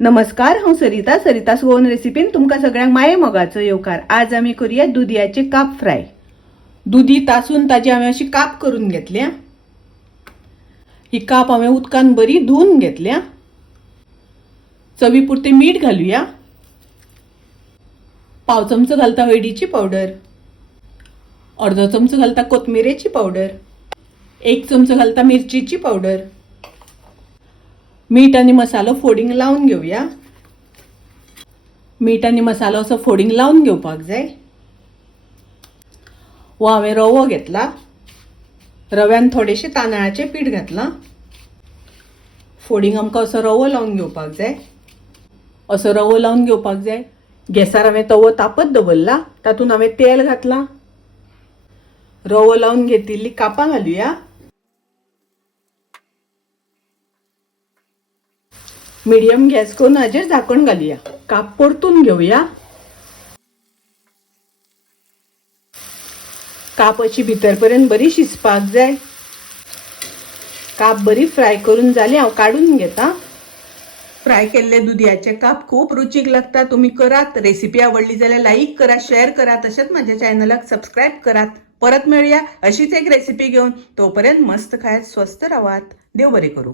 नमस्कार, हांव सरिता सोन रेसिपीन तुमकां सगळ्यांक माये मोगाचो येवकार। आज आमी करूया दुदयाचे काप फ्राय। दुदी तासून ताजी हांवें अशी काप करून घेतल्या। ही काप हांवें उदकान बरी धुवन घेतल्या। चवी पुरते मीठ घालूया। पाव चमचो घालता हळदीची पावडर, अर्धो चमचो घालता कोथमिरेची पावडर, 1 चमचो घालता मिरचीची पावडर। मीठ आणि मसालो फोडींग लावून घेऊया। मीठ आणि मसालो असो फोडींग लावून घेवपाक जाय। व हांवें रवो घेतला। रव्यान थोडेशे तांदळाचे पीठ घातला। फोडींग आमकां असो रवो लावून घेवपाक जाय। असो रवो लावून घेवपाक जाय। गॅसार हांवें तवो तापत दवरला। तातूंत हांवें तेल घातला। रवो लावून घेतिल्ली कापां घालूया। मीडियम गॅस करून हाजेर झाकण घालूया। काप परतून घेऊया। काप अशी भितर पर्यंत बरी शिजपाक जाय। काप बरी फ्राय करून जाली, हांव काढून घेता। फ्राय केल्ले दुदयाचे काप खूप रुचीक लागता। तुम्ही करात। रेसिपी आवडली जाल्यार लाईक करा, शेअर करा, तसेच माझ्या चॅनलाक सबस्क्राईब करात। परत मिळूया अशीच एक रेसिपी घेऊन। तोपर्यंत मस्त खायत, स्वस्त राहात। देव बरे करू।